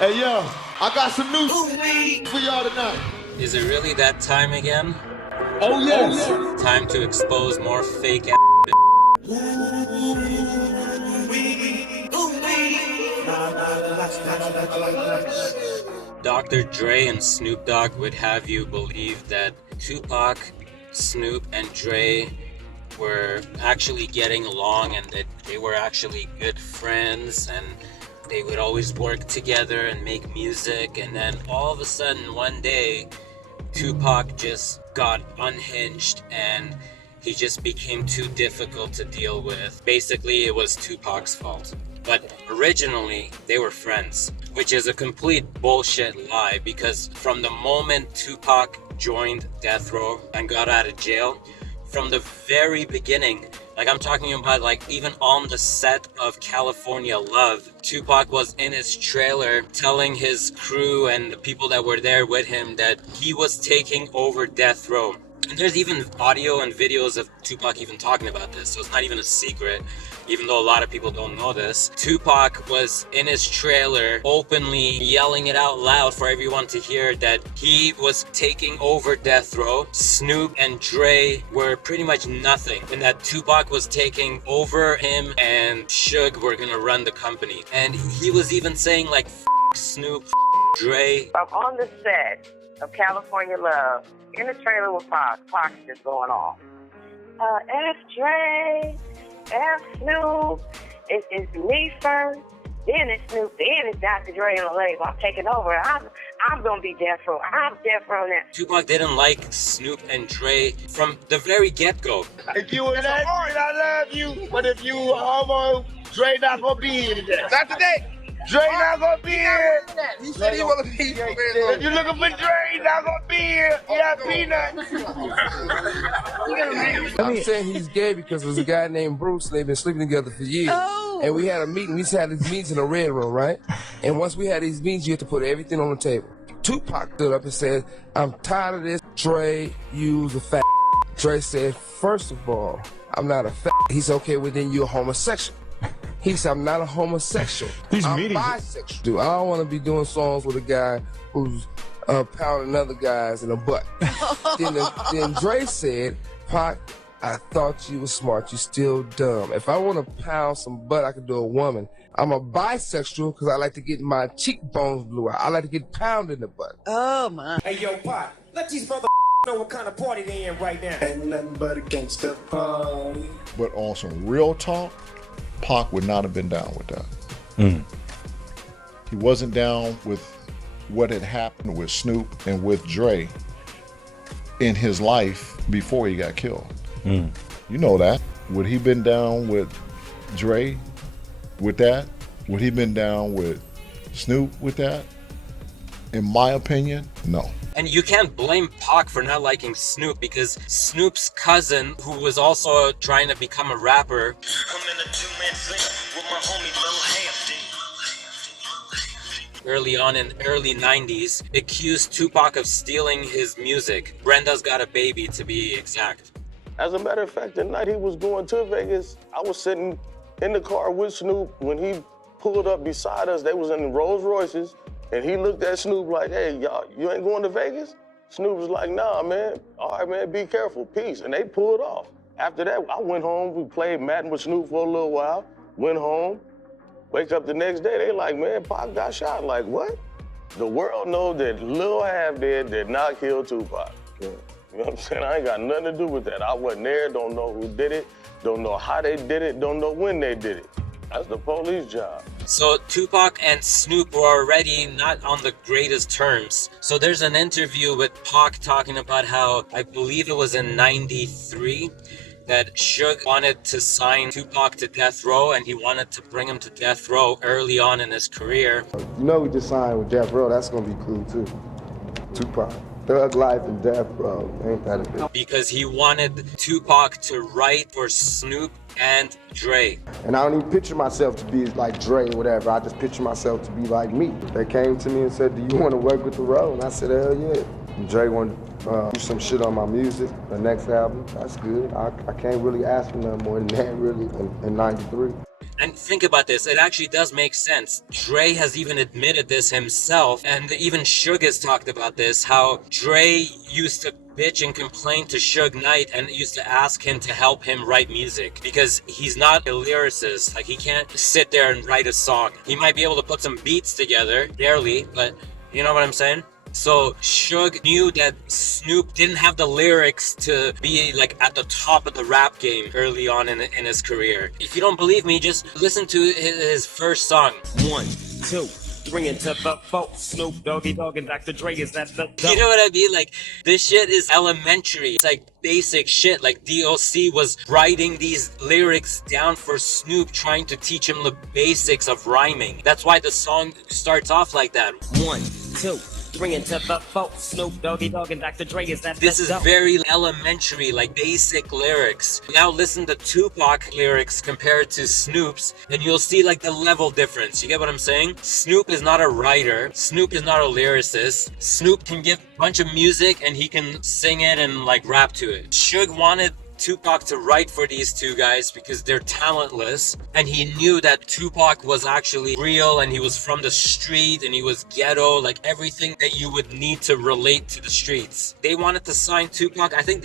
Hey yo, I got some new for y'all tonight. Is it really that time again? Oh yes. Time to expose more fake ass. Dr. Dre and Snoop Dogg would have you believe that Tupac, Snoop, and Dre were actually getting along and that they were actually good friends and they would always work together and make music. And then all of a sudden one day Tupac just got unhinged and he just became too difficult to deal with. Basically, it was Tupac's fault. But originally, they were friends, which is a complete bullshit lie because from the moment Tupac joined Death Row and got out of jail, from the very beginning, like I'm talking about like even on the set of California Love, Tupac was in his trailer telling his crew and the people that were there with him that he was taking over Death Row. And there's even audio and videos of Tupac even talking about this, so it's not even a secret, even though a lot of people don't know this. Tupac was in his trailer openly yelling it out loud for everyone to hear that he was taking over Death Row. Snoop and Dre were pretty much nothing, and that Tupac was taking over him and Suge were gonna run the company. And he was even saying like, F Snoop, F Dre. I'm on the set of California Love in the trailer with Pac. Pac's just going off. F Dre, F Snoop, it's me first, then it's Snoop, then it's Dr. Dre on the label. I'm taking over. I'm gonna be Death Row. I'm Death Row now. Tupac didn't like Snoop and Dre from the very get-go. If you an athlete, I love you. But if you a homo, Dre not gonna be here today. Not today. Dre not gonna be here. He said he wanna be here. If you looking for Dre, he not gonna be here. Yeah, Peanut. I'm saying he's gay because there's a guy named Bruce and they've been sleeping together for years. Oh. And we had a meeting. We had these meetings in the red room, right? And once we had these meetings, you had to put everything on the table. Tupac stood up and said, I'm tired of this. Dre, you's a fat. Dre said, first of all, I'm not a fat. He said, okay, well then you're a homosexual. He said, I'm not a homosexual. I'm bisexual. Dude, I don't want to be doing songs with a guy who's pounding other guys in the butt. then Dre said, Pac, I thought you were smart. You still dumb. If I want to pound some butt, I could do a woman. I'm a bisexual because I like to get my cheekbones blew out. I like to get pounded in the butt. Oh, my. Hey, yo, Pac, let these mother know what kind of party they in right now. Ain't nothing but a gangsta party. But on some real talk, Pac would not have been down with that. He wasn't down with what had happened with Snoop and with Dre in his life before he got killed. You know that. Would he been down with Dre with that? Would he been down with Snoop with that? In my opinion, no. And you can't blame Pac for not liking Snoop because Snoop's cousin, who was also trying to become a rapper, early on in early 90s, accused Tupac of stealing his music. Brenda's Got a Baby, to be exact. As a matter of fact, the night he was going to Vegas, I was sitting in the car with Snoop. When he pulled up beside us, they was in Rolls Royces, and he looked at Snoop like, hey, y'all, you ain't going to Vegas? Snoop was like, nah, man. All right, man, be careful, peace. And they pulled off. After that, I went home, we played Madden with Snoop for a little while, went home, wake up the next day, they like, man, Pac got shot. Like, what? The world knows that Lil Half Dead did not kill Tupac. You know what I'm saying? I ain't got nothing to do with that. I wasn't there, don't know who did it, don't know how they did it, don't know when they did it. That's the police job. So Tupac and Snoop were already not on the greatest terms. So there's an interview with Pac talking about how, I believe it was in 93, that Suge wanted to sign Tupac to Death Row and he wanted to bring him to Death Row early on in his career. You know we just signed with Death Row, that's gonna be cool too. Tupac. Thug Life and Death Row, ain't that a bit? Because he wanted Tupac to write for Snoop and Dre. And I don't even picture myself to be like Dre or whatever, I just picture myself to be like me. They came to me and said, do you want to work with the Row? And I said, hell yeah. And Dre wanted to do some shit on my music, the next album, that's good. I can't really ask for nothing more than that really in 93. And think about this, it actually does make sense. Dre has even admitted this himself, and even Suge has talked about this, how Dre used to bitch and complain to Suge Knight and used to ask him to help him write music because he's not a lyricist. Like, he can't sit there and write a song. He might be able to put some beats together, barely, but you know what I'm saying? So Suge knew that Snoop didn't have the lyrics to be like at the top of the rap game early on in his career. If you don't believe me, just listen to his first song. 1, 2, 3 into the 4. Snoop Dogg and Dr. Dre is at the You know what I mean? Like, this shit is elementary. It's like basic shit. Like, DOC was writing these lyrics down for Snoop, trying to teach him the basics of rhyming. That's why the song starts off like that. 1, 2, 3 into the 4. Snoop Dogg and Dr. Dre is at the This is very elementary, like basic lyrics. Now listen to Tupac lyrics compared to Snoop's, and you'll see like the level difference. You get what I'm saying? Snoop is not a writer. Snoop is not a lyricist. Snoop can give a bunch of music and he can sing it and like rap to it. Suge wanted Tupac to write for these two guys because they're talentless, and he knew that Tupac was actually real and he was from the street and he was ghetto, like everything that you would need to relate to the streets. They wanted to sign Tupac. I think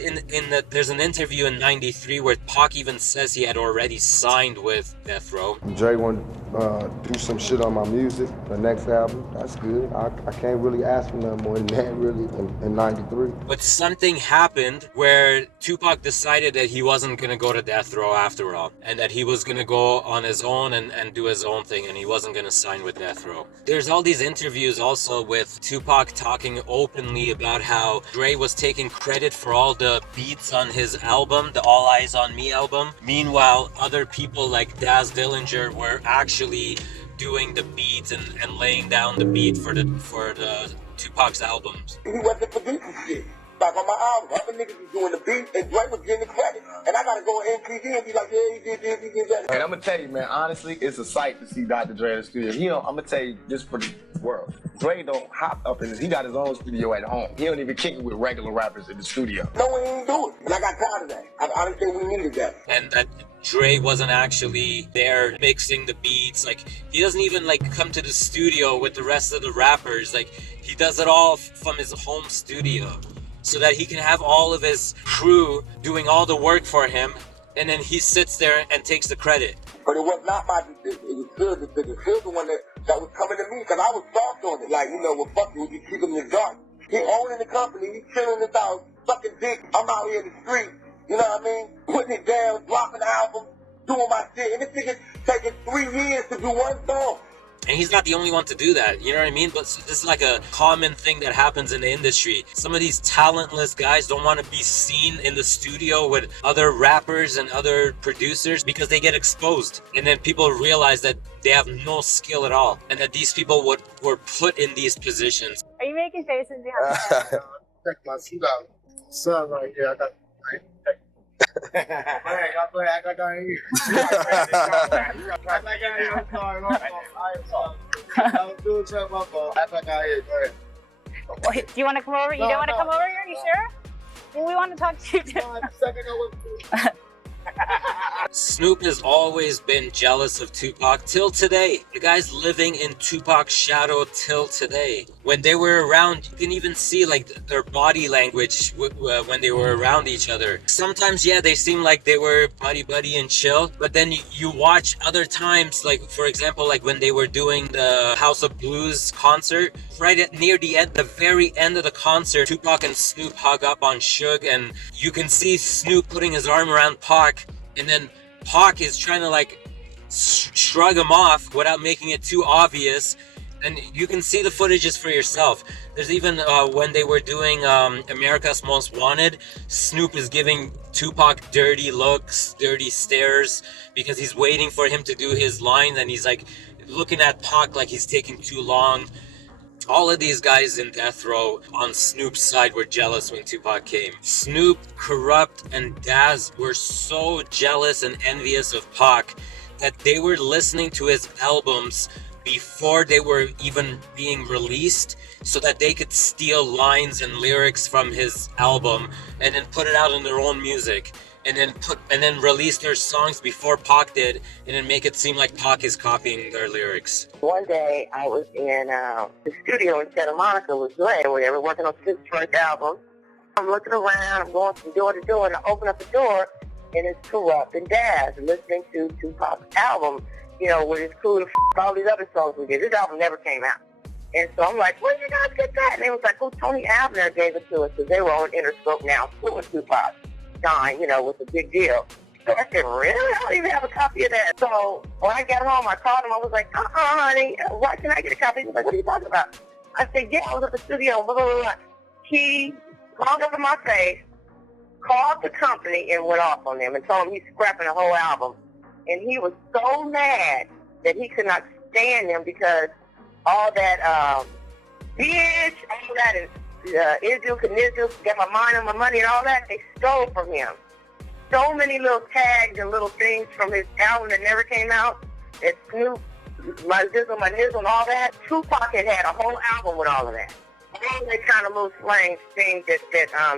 there's an interview in '93 where Pac even says he had already signed with Death Row. Dre wanted to do some shit on my music, the next album. That's good. I can't really ask for nothing more than that, really, in '93. But something happened where Tupac decided that he wasn't gonna go to Death Row after all, and that he was gonna go on his own and do his own thing, and he wasn't gonna sign with Death Row. There's all these interviews also with Tupac talking openly about how Dre was taking credit for all the beats on his album, the All Eyes on Me album. Meanwhile, other people like Daz Dillinger were actually doing the beats and laying down the beat for the Tupac's albums. He wasn't producing shit. Like on my album, other niggas was doing the beat and Dre was getting the credit. And I gotta go in MPD and be like, yeah, he did this, he did that. And I'm gonna tell you, man, honestly, it's a sight to see Dr. Dre in the studio. You know, I'm gonna tell you just for the world. Dre don't hop up in this. He got his own studio at home. He don't even kick it with regular rappers in the studio. No, we ain't do it. And I got tired of that. I didn't think we needed that. And that Dre wasn't actually there mixing the beats. Like, he doesn't even like come to the studio with the rest of the rappers. Like, he does it all from his home studio, so that he can have all of his crew doing all the work for him, and then he sits there and takes the credit. But it was not my decision. It was Phil's decision. Phil's the one that was coming to me, because I was soft on it. Like, you know, well, fuck you, you keep him in the dark. He owning the company, he chilling his house, sucking dick. I'm out here in the street, you know what I mean? Putting it down, dropping albums, doing my shit. And this nigga taking 3 years to do one song. And he's not the only one to do that, you know what I mean? But this is like a common thing that happens in the industry. Some of these talentless guys don't want to be seen in the studio with other rappers and other producers because they get exposed. And then people realize that they have no skill at all, and that these people were put in these positions. Are you making faces behind the camera? Check my suit out. Sun right here. I got. Go ahead. I got down here. Wait, do you want to come over? You don't want to come over here? Are you sure? Well, we want to talk to you too. Snoop has always been jealous of Tupac till today. The guy's living in Tupac's shadow till today. When they were around, you can even see like their body language when they were around each other. Sometimes, yeah, they seem like they were buddy and chill, but then you watch other times, like for example, like when they were doing the House of Blues concert, right near the end, the very end of the concert, Tupac and Snoop hug up on Suge, and you can see Snoop putting his arm around Pac, and then Pac is trying to like shrug him off without making it too obvious, and you can see the footages for yourself. There's even when they were doing America's Most Wanted, Snoop is giving Tupac dirty looks, dirty stares, because he's waiting for him to do his line, and he's like looking at Pac like he's taking too long. All of these guys in Death Row on Snoop's side were jealous when Tupac came. Snoop, Corrupt, and Daz were so jealous and envious of Pac that they were listening to his albums before they were even being released so that they could steal lines and lyrics from his album and then put it out in their own music. and then release their songs before Pac did, and then make it seem like Pac is copying their lyrics. One day I was in the studio in Santa Monica with Dre, where they were working on Snoop's first album. I'm looking around, I'm going from door to door, and I open up the door, and it's Corrupt and Daz listening to Tupac's album, you know, with his crew to all these other songs we did. This album never came out. And so I'm like, where did you guys get that? And they was like, oh, Tony Abner gave it to us, because they were on Interscope now, suing Tupac. Dying, you know, was a big deal. So I said, really? I don't even have a copy of that. So when I got home, I called him. I was like, honey, why can't I get a copy? He was like, what are you talking about? I said, yeah, I was at the studio, blah, blah, blah, blah. He called up in my face, called the company, and went off on them and told them he's scrapping the whole album. And he was so mad that he could not stand them because all that, bitch, all that is, Israel, Canizil, get my mind and my money and all that, they stole from him. So many little tags and little things from his album that never came out. That Snoop, my Zizzle, my Nizzle and all that. Tupac had a whole album with all of that. All that kind of little slang things that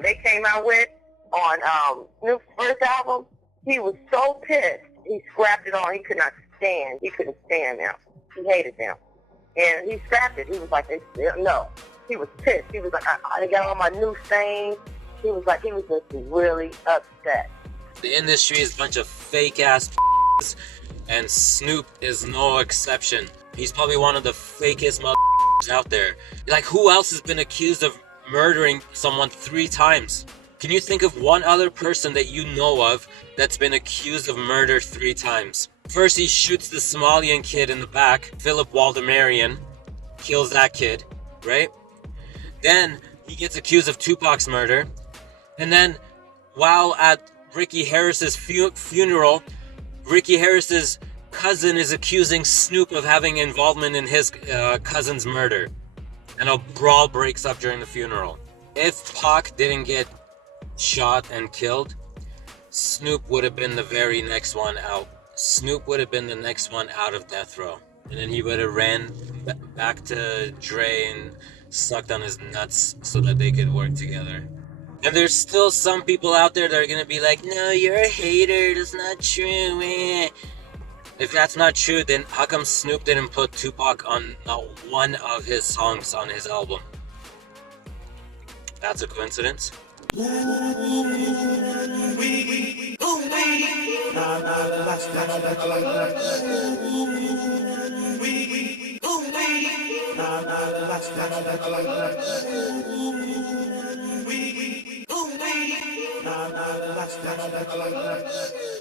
they came out with on Snoop's first album. He was so pissed, he scrapped it all. He could not stand. He couldn't stand them. He hated them. And he scrapped it. He was like, no. He was pissed. He was like, I got all my new things. He was just really upset. The industry is a bunch of fake ass and Snoop is no exception. He's probably one of the fakest out there. Like, who else has been accused of murdering someone 3 times? Can you think of one other person that you know of that's been accused of murder 3 times? First, he shoots the Somalian kid in the back, Philip Waldemarian, kills that kid, right? Then he gets accused of Tupac's murder. And then while at Ricky Harris's funeral, Ricky Harris's cousin is accusing Snoop of having involvement in his cousin's murder. And a brawl breaks up during the funeral. If Pac didn't get shot and killed, Snoop would have been the very next one out. Snoop would have been the next one out of death row. And then he would have ran back to Dre and sucked on his nuts so that they could work together. And there's still some people out there that are gonna be like, no, you're a hater, that's not true. If that's not true, then how come Snoop didn't put Tupac on not one of his songs on his album? That's a coincidence? Nah, that's like that.